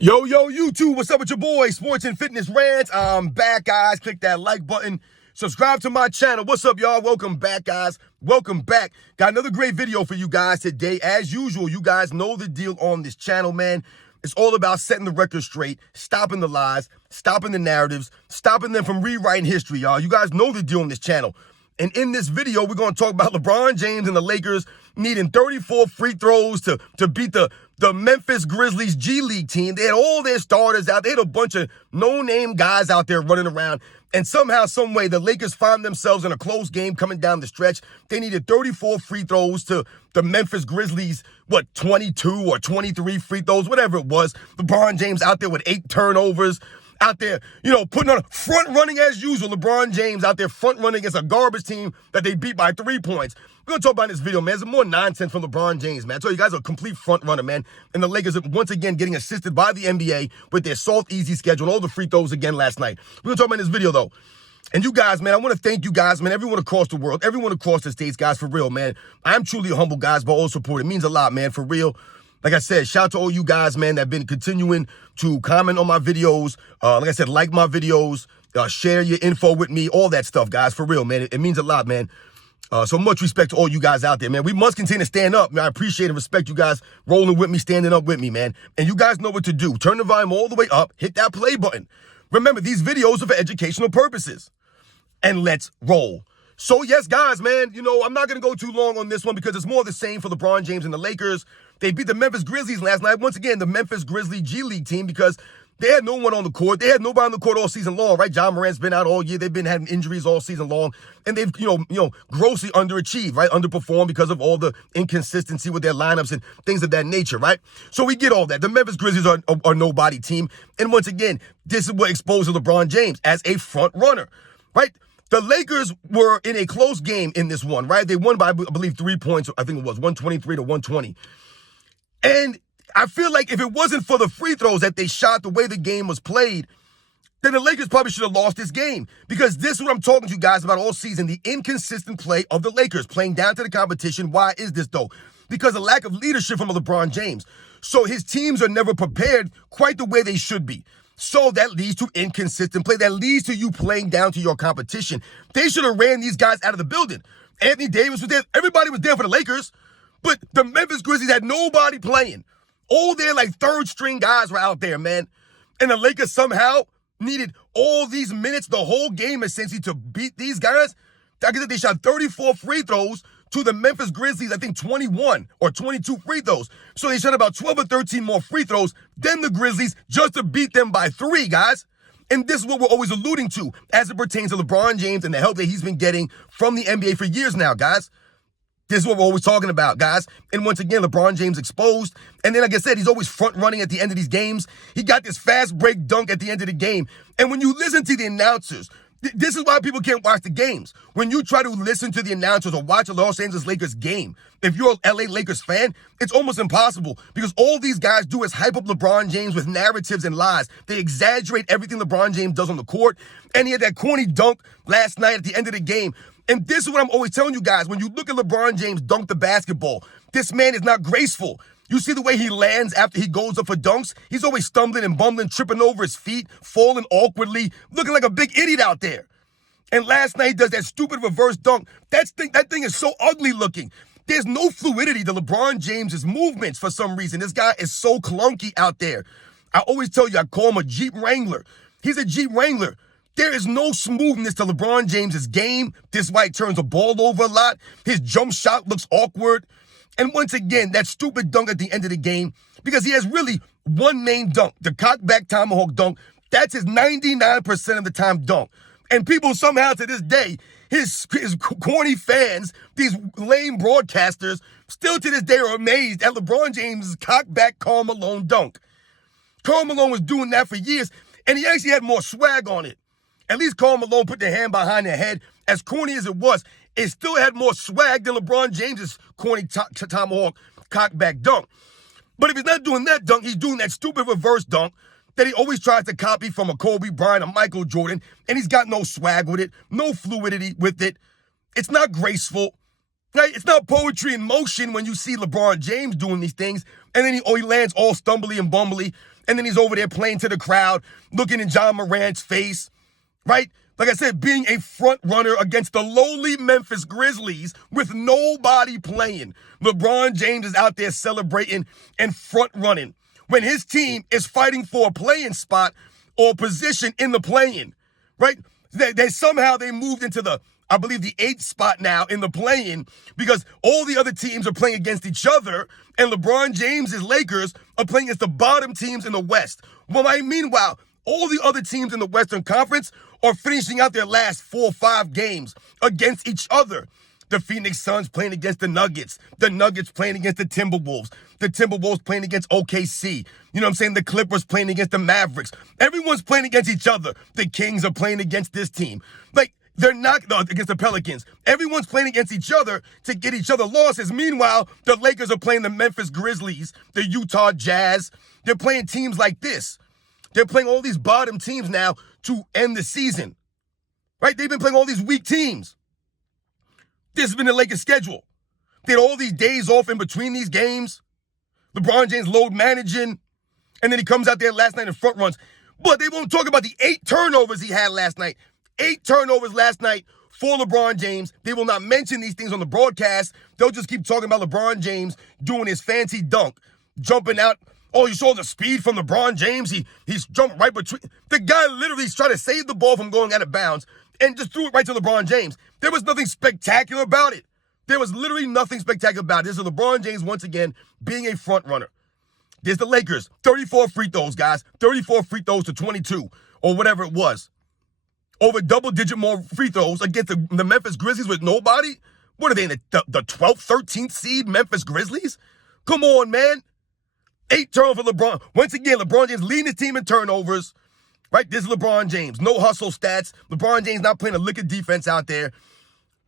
Yo, YouTube, what's up with your boy, Sports and Fitness Rants? I'm back, guys. Click that like button. Subscribe to my channel. What's up, y'all? Welcome back, guys. Welcome back. Got another great video for you guys today. As usual, you guys know the deal on this channel, man. It's all about setting the record straight, stopping the lies, stopping the narratives, stopping them from rewriting history, y'all. You guys know the deal on this channel. And in this video, we're going to talk about LeBron James and the Lakers needing 34 free throws to beat the Memphis Grizzlies G-league team. They had all their starters out. They had a bunch of no-name guys out there running around. And somehow, some way, the Lakers find themselves in a close game coming down the stretch. They needed 34 free throws to the Memphis Grizzlies, 22 or 23 free throws, whatever it was. LeBron James out there with 8 turnovers. Out there, putting on front running as usual. LeBron James out there front running against a garbage team that they beat by 3 points. We're going to talk about in this video, man. There's more nonsense from LeBron James, man. So you guys are a complete front runner, man. And the Lakers are once again getting assisted by the NBA with their soft, easy schedule and all the free throws again last night. We're going to talk about in this video, though. And you guys, man, I want to thank you guys, man, everyone across the world, everyone across the states, guys, for real, man. I'm truly a humble, guys, but all support. It means a lot, man, for real. Like I said, shout out to all you guys, man, that have been continuing to comment on my videos. Like I said, like my videos, share your info with me, all that stuff, guys, for real, man. It means a lot, man. So much respect to all you guys out there, man. We must continue to stand up. Man, I appreciate and respect you guys rolling with me, standing up with me, man. And you guys know what to do. Turn the volume all the way up. Hit that play button. Remember, these videos are for educational purposes. And let's roll. So, yes, guys, man, I'm not going to go too long on this one because it's more of the same for LeBron James and the Lakers. They beat the Memphis Grizzlies last night. Once again, the Memphis Grizzlies G-league team because they had no one on the court. They had nobody on the court all season long, right? John Morant's been out all year. They've been having injuries all season long. And they've, grossly underachieved, right? Underperformed because of all the inconsistency with their lineups and things of that nature, right? So we get all that. The Memphis Grizzlies are nobody team. And once again, this is what exposes LeBron James as a front runner, right? The Lakers were in a close game in this one, right? They won by, I believe, 3 points. I think it was 123 to 120. And I feel like if it wasn't for the free throws that they shot, the way the game was played, then the Lakers probably should have lost this game. Because this is what I'm talking to you guys about all season, the inconsistent play of the Lakers, playing down to the competition. Why is this, though? Because of lack of leadership from LeBron James. So his teams are never prepared quite the way they should be. So that leads to inconsistent play. That leads to you playing down to your competition. They should have ran these guys out of the building. Anthony Davis was there. Everybody was there for the Lakers. But the Memphis Grizzlies had nobody playing. All their third-string guys were out there, man. And the Lakers somehow needed all these minutes, the whole game essentially, to beat these guys. Like I said, they shot 34 free throws to the Memphis Grizzlies, I think 21 or 22 free throws. So they shot about 12 or 13 more free throws than the Grizzlies just to beat them by 3, guys. And this is what we're always alluding to as it pertains to LeBron James and the help that he's been getting from the NBA for years now, guys. This is what we're always talking about, guys. And once again, LeBron James exposed. And then, like I said, he's always front running at the end of these games. He got this fast break dunk at the end of the game. And when you listen to the announcers, this is why people can't watch the games. When you try to listen to the announcers or watch a Los Angeles Lakers game, if you're an LA Lakers fan, it's almost impossible because all these guys do is hype up LeBron James with narratives and lies. They exaggerate everything LeBron James does on the court. And he had that corny dunk last night at the end of the game. And this is what I'm always telling you guys. When you look at LeBron James dunk the basketball, this man is not graceful. You see the way he lands after he goes up for dunks? He's always stumbling and bumbling, tripping over his feet, falling awkwardly, looking like a big idiot out there. And last night he does that stupid reverse dunk. That thing is so ugly looking. There's no fluidity to LeBron James's movements for some reason. This guy is so clunky out there. I always tell you, I call him a Jeep Wrangler. He's a Jeep Wrangler. There is no smoothness to LeBron James's game. This is why he turns the ball over a lot. His jump shot looks awkward. And once again, that stupid dunk at the end of the game, because he has really one main dunk, the cockback tomahawk dunk. That's his 99% of the time dunk. And people somehow to this day, his corny fans, these lame broadcasters, still to this day are amazed at LeBron James' cockback Karl Malone dunk. Karl Malone was doing that for years, and he actually had more swag on it. At least Karl Malone put the hand behind the head. As corny as it was, it still had more swag than LeBron James's corny tomahawk cockback dunk. But if he's not doing that dunk, he's doing that stupid reverse dunk that he always tries to copy from a Kobe Bryant, a Michael Jordan, and he's got no swag with it, no fluidity with it. It's not graceful. Right? It's not poetry in motion when you see LeBron James doing these things, and then he lands all stumbly and bumbly. And then he's over there playing to the crowd, looking in John Morant's face, right? Like I said, being a front runner against the lowly Memphis Grizzlies with nobody playing. LeBron James is out there celebrating and front running when his team is fighting for a playing spot or position in the play-in, right? They somehow moved into I believe the 8th spot now in the play-in because all the other teams are playing against each other and LeBron James' Lakers are playing against the bottom teams in the West. Meanwhile, all the other teams in the Western Conference are finishing out their last 4 or 5 games against each other. The Phoenix Suns playing against the Nuggets playing against the Timberwolves playing against OKC. You know what I'm saying? The Clippers playing against the Mavericks. Everyone's playing against each other. The Kings are playing against this team. Like, they're not against the Pelicans. Everyone's playing against each other to get each other losses. Meanwhile, the Lakers are playing the Memphis Grizzlies, the Utah Jazz. They're playing teams like this. They're playing all these bottom teams now to end the season, right? They've been playing all these weak teams. This has been the Lakers' schedule. They had all these days off in between these games. LeBron James load managing, and then he comes out there last night and front runs. But they won't talk about the 8 turnovers he had last night. 8 turnovers last night for LeBron James. They will not mention these things on the broadcast. They'll just keep talking about LeBron James doing his fancy dunk, jumping out. Oh, you saw the speed from LeBron James? He's jumped right between. The guy literally tried to save the ball from going out of bounds and just threw it right to LeBron James. There was nothing spectacular about it. There was literally nothing spectacular about it. This is LeBron James once again being a front runner. There's the Lakers. 34 free throws, guys. 34 free throws to 22 or whatever it was. Over double-digit more free throws against the Memphis Grizzlies with nobody? What are they, in the 12th, 13th seed Memphis Grizzlies? Come on, man. 8 turnovers for LeBron. Once again, LeBron James leading his team in turnovers. Right? This is LeBron James. No hustle stats. LeBron James not playing a lick of defense out there.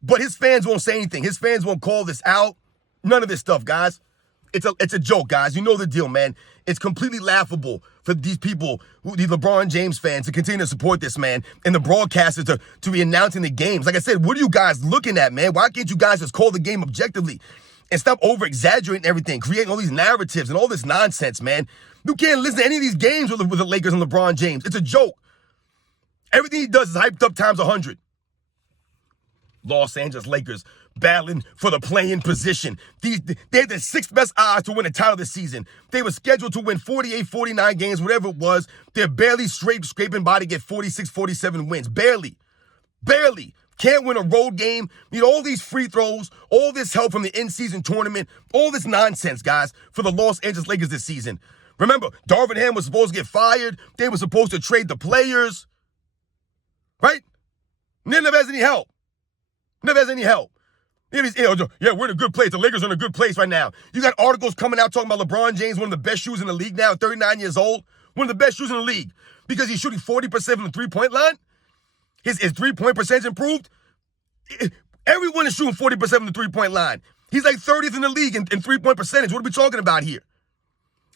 But his fans won't say anything. His fans won't call this out. None of this stuff, guys. It's a joke, guys. You know the deal, man. It's completely laughable for these people, these LeBron James fans, to continue to support this man and the broadcasters to be announcing the games. Like I said, what are you guys looking at, man? Why can't you guys just call the game objectively and stop over-exaggerating everything, creating all these narratives and all this nonsense, man? You can't listen to any of these games with the Lakers and LeBron James. It's a joke. Everything he does is hyped up times 100. Los Angeles Lakers battling for the play-in position. They had the 6th best odds to win a title this season. They were scheduled to win 48, 49 games, whatever it was. They're barely scraping by to get 46, 47 wins. Barely. Can't win a road game. Need all these free throws, all this help from the in-season tournament, all this nonsense, guys, for the Los Angeles Lakers this season. Remember, Darvin Ham was supposed to get fired. They were supposed to trade the players. Right? Never has any help. Yeah, we're in a good place. The Lakers are in a good place right now. You got articles coming out talking about LeBron James, one of the best shooters in the league now, 39 years old. One of the best shooters in the league because he's shooting 40% from the three-point line. His three-point percentage improved. Everyone is shooting 40% from the three-point line. He's like 30th in the league in three-point percentage. What are we talking about here?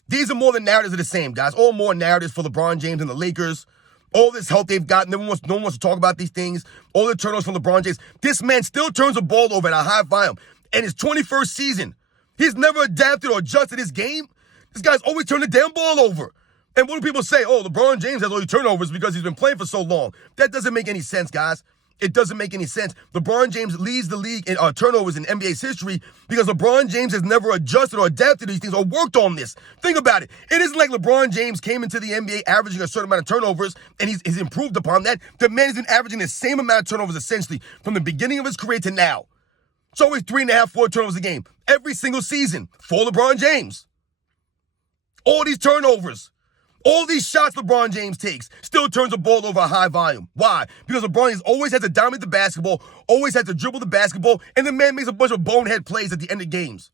These are more than narratives of the same, guys. All more narratives for LeBron James and the Lakers. All this help they've gotten. No one wants to talk about these things. All the turnovers from LeBron James. This man still turns the ball over at a high volume. And his 21st season, he's never adapted or adjusted his game. This guy's always turned the damn ball over. And what do people say? Oh, LeBron James has all these turnovers because he's been playing for so long. That doesn't make any sense, guys. It doesn't make any sense. LeBron James leads the league in turnovers in NBA's history because LeBron James has never adjusted or adapted to these things or worked on this. Think about it. It isn't like LeBron James came into the NBA averaging a certain amount of turnovers and he's improved upon that. The man has been averaging the same amount of turnovers essentially from the beginning of his career to now. It's always 3.5, 4 turnovers a game. Every single season for LeBron James. All these turnovers. All these shots LeBron James takes still turns the ball over a high volume. Why? Because LeBron James always has to dominate the basketball, always has to dribble the basketball, and the man makes a bunch of bonehead plays at the end of games.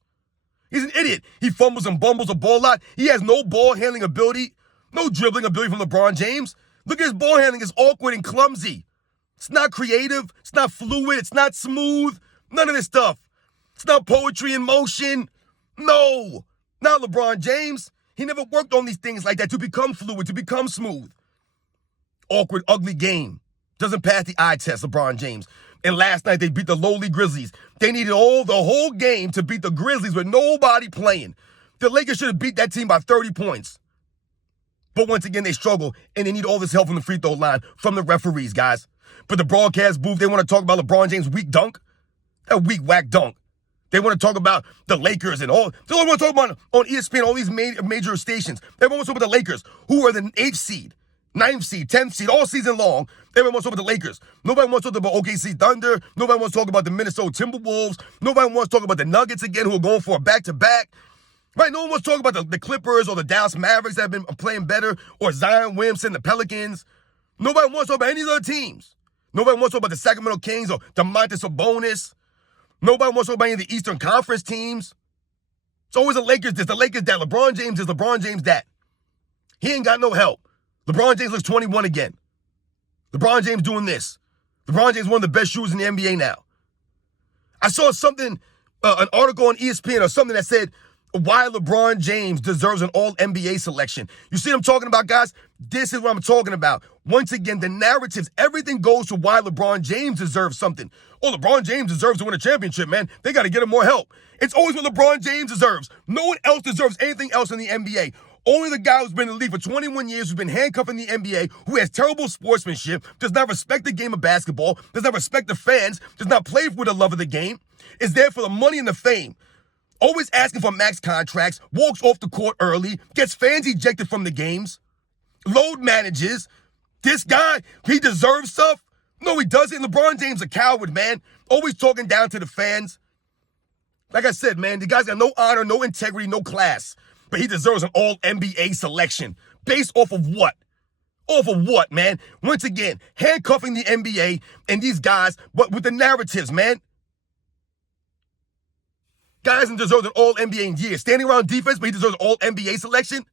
He's an idiot. He fumbles and bumbles the ball a lot. He has no ball handling ability, no dribbling ability from LeBron James. Look at his ball handling. It's awkward and clumsy. It's not creative. It's not fluid. It's not smooth. None of this stuff. It's not poetry in motion. No, not LeBron James. He never worked on these things like that to become fluid, to become smooth. Awkward, ugly game. Doesn't pass the eye test, LeBron James. And last night they beat the lowly Grizzlies. They needed the whole game to beat the Grizzlies with nobody playing. The Lakers should have beat that team by 30 points. But once again, they struggle, and they need all this help from the free throw line, from the referees, guys. But the broadcast booth, they want to talk about LeBron James' weak dunk. That weak whack dunk. They want to talk about the Lakers and all. They want to talk about on ESPN, all these major stations. Everyone wants to talk about the Lakers, who are the 8th seed, 9th seed, 10th seed, all season long. Everyone wants to talk about the Lakers. Nobody wants to talk about OKC Thunder. Nobody wants to talk about the Minnesota Timberwolves. Nobody wants to talk about the Nuggets again, who are going for a back-to-back. Right? No one wants to talk about the Clippers or the Dallas Mavericks that have been playing better, or Zion Williamson, the Pelicans. Nobody wants to talk about any of the other teams. Nobody wants to talk about the Sacramento Kings or Domantas Sabonis. Nobody wants to talk about any of the Eastern Conference teams. It's always the Lakers this, the Lakers that. LeBron James is LeBron James that. He ain't got no help. LeBron James looks 21 again. LeBron James doing this. LeBron James one of the best shooters in the NBA now. I saw something, an article on ESPN or something that said why LeBron James deserves an all-NBA selection. You see what I'm talking about, guys? This is what I'm talking about. Once again, the narratives, everything goes to why LeBron James deserves something. Oh, LeBron James deserves to win a championship, man. They got to get him more help. It's always what LeBron James deserves. No one else deserves anything else in the NBA. Only the guy who's been in the league for 21 years, who's been handcuffed in the NBA, who has terrible sportsmanship, does not respect the game of basketball, does not respect the fans, does not play for the love of the game, is there for the money and the fame. Always asking for max contracts, walks off the court early, gets fans ejected from the games, load manages. This guy, he deserves stuff? No, he doesn't. LeBron James a coward, man. Always talking down to the fans. Like I said, man, the guy's got no honor, no integrity, no class. But he deserves an all-NBA selection. Based off of what? Off of what, man? Once again, handcuffing the NBA and these guys, but with the narratives, man. Guy doesn't deserve an all-NBA in years. Standing around defense, but he deserves an all-NBA selection?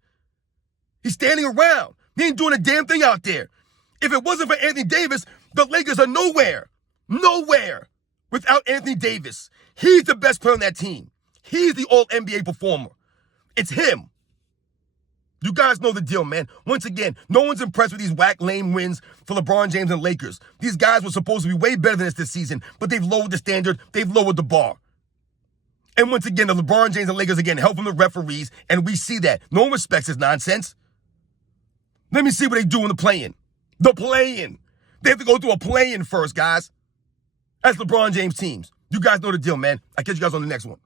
He's standing around. He ain't doing a damn thing out there. If it wasn't for Anthony Davis, the Lakers are nowhere. Nowhere without Anthony Davis. He's the best player on that team. He's the all-NBA performer. It's him. You guys know the deal, man. Once again, no one's impressed with these whack, lame wins for LeBron James and Lakers. These guys were supposed to be way better than this season, but they've lowered the standard. They've lowered the bar. And once again, the LeBron James and Lakers, again, help from the referees, and we see that. No one respects this nonsense. Let me see what they do in the play-in. The play-in. They have to go through a play-in first, guys. That's LeBron James teams. You guys know the deal, man. I'll catch you guys on the next one.